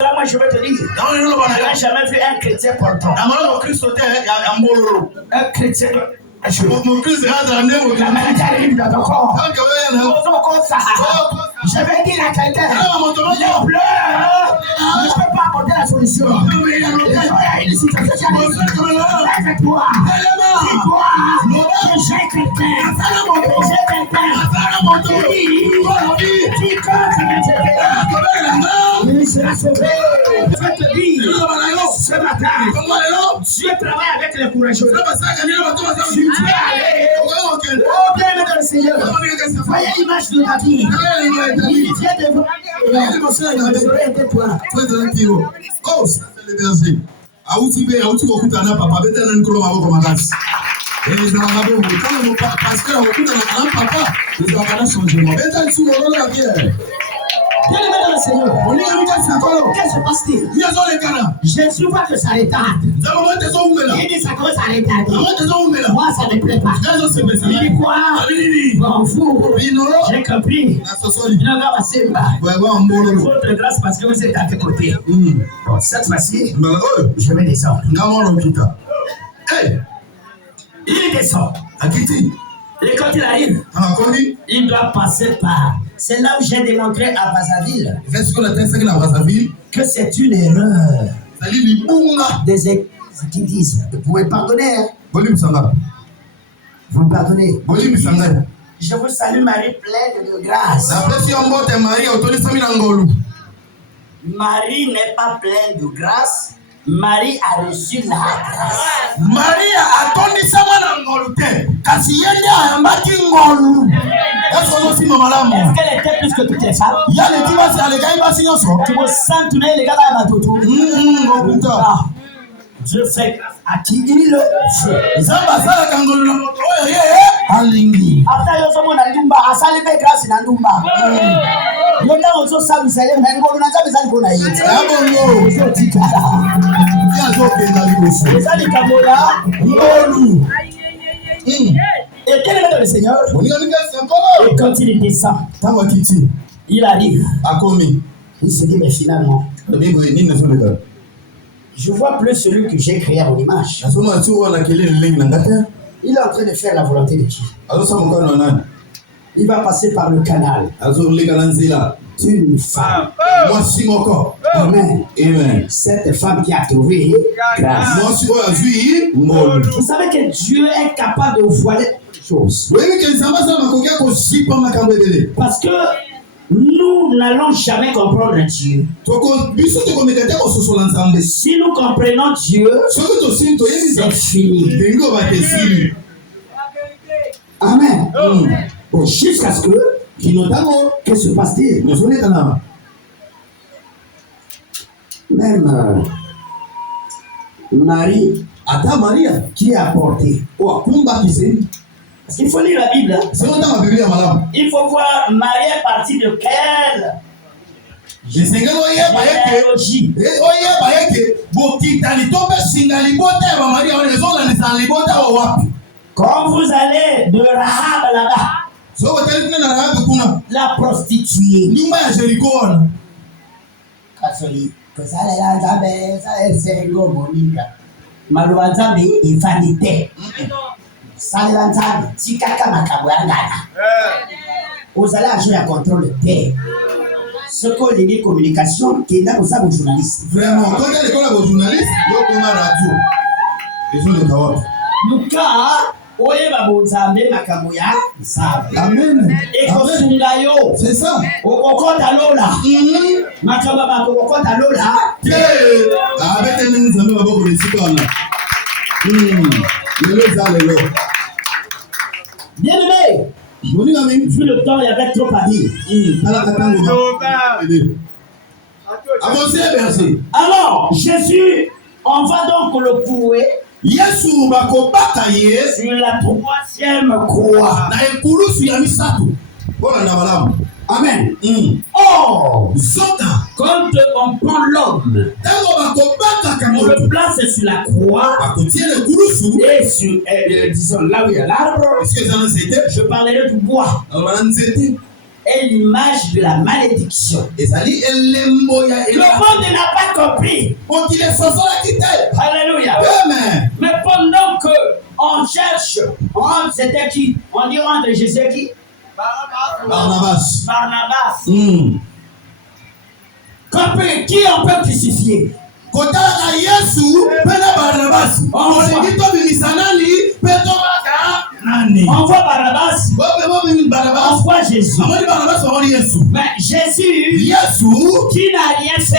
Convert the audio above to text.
Là, moi, je vais te dire, je n'ai jamais vu un chrétien portant. Un chrétien. Mon Christ est la maladie arrive dans ton corps. Je vais dire à quelqu'un, les pleurs ne peuvent pas apporter la solution. Il y a une situation qui arrive. Lève-toi. Dis-toi que j'ai quelqu'un. J'ai quelqu'un. Dis que il sera sauvé. Je vais te dire, ce matin, Dieu travaille avec les courageux. Tu peux aller au bien de le Seigneur. Voyez l'image de ta vie. Il vient devant. Oh, ça c'est le berger. Aoutibe, Aoutibe, Okutana, papa, Betana, Nkolo, Maboko, Magas. Et les Arabes, quand le pasteur, Okutana, papa, les Arabes changent. Betana, tu m'as la pierre. Bien-aimé dans le Seigneur, qu'est-ce qui se passe-t-il? Jésus voit que ça retarde. Il dit ça commence à retarder. Moi, ça ne me plaît pas. Il dit quoi? Bon, vous, j'ai compris. Votre grâce parce que vous êtes à tes côtés. Bon, cette fois-ci, je vais descendre. Il descend. Et quand il arrive, il doit passer par. C'est là où j'ai démontré à Brazzaville que c'est une erreur. Des qui disent, vous pouvez pardonner. Vous me pardonnez. Je vous salue Marie pleine de grâce. Marie n'est pas pleine de grâce. Marie a reçu la grâce. Marie a attendu sa ngolu te. Kasi yende ayambaki ngolu. Est-ce qu'elle était plus que toutes les femmes? Il y a les divas et les gars basi nyonso. Tu me sens tourner les gars là batoto. Je fais à qui il le fait. Zamba sala kangolu na moto oyo ye alingi. Ata yo somo na ndumba asali be grâce na ndumba. Yenda ozo sabi sale ngolu na sabi sale kona yete. Abongo. Zo tikala. Ya zo kenda liboso. Sali kamola ngolu. Et quel est le Seigneur? Et quand il descend, il arrive. Il se dit, mais finalement, je vois plus celui que j'ai créé à mon image. Il est en train de faire la volonté de Dieu. Il va passer par le canal d'une femme. Amen. Cette femme qui a trouvé grâce. Vous savez que Dieu est capable de voiler les choses. Parce que nous n'allons jamais comprendre Dieu. Si nous comprenons Dieu, c'est fini. Amen. Bon, jusqu'à ce que, que se passe-t-il? Même Marie, qui a apporté. Parce qu'il faut lire la Bible. Hein? Il faut voir Marie est partie de quelle généalogie. Quand vous allez de Rahab là-bas, la prostituée. Catholique. Maluanzambe et vanité. Salanzambe, Tikaka Makabouangana. Vous allez agir à contrôle de terre. Ce qu'on dit communication, qui est là pour ça, vos journalistes. Vraiment, quand il y a des journalistes, il y a la radio. Les gens de Kawa. Luka, oye babonzambe makabuya, ça. Amen. Et Kosungayo. C'est ça. Okokota lola. Makababa okokota lola. Avec les amis, on va vous laisser là. Bien aimé. Vu le temps, il y avait trop à dire. Alors, Jésus, on va donc le couer sur la troisième croix. Amen. Oh, quand on prend l'homme, on le place sur la croix et sur, disons, là où il y a l'arbre, je parlerai du bois. est l'image de la malédiction. Le monde n'a pas compris. Alléluia. Amen. Mais pendant que on cherche, c'était qui? On dit entre Jésus et qui? Barnabas. Qui on peut crucifier? On voit Barnabas, on voit Jésus. Mais Jésus qui n'a rien fait.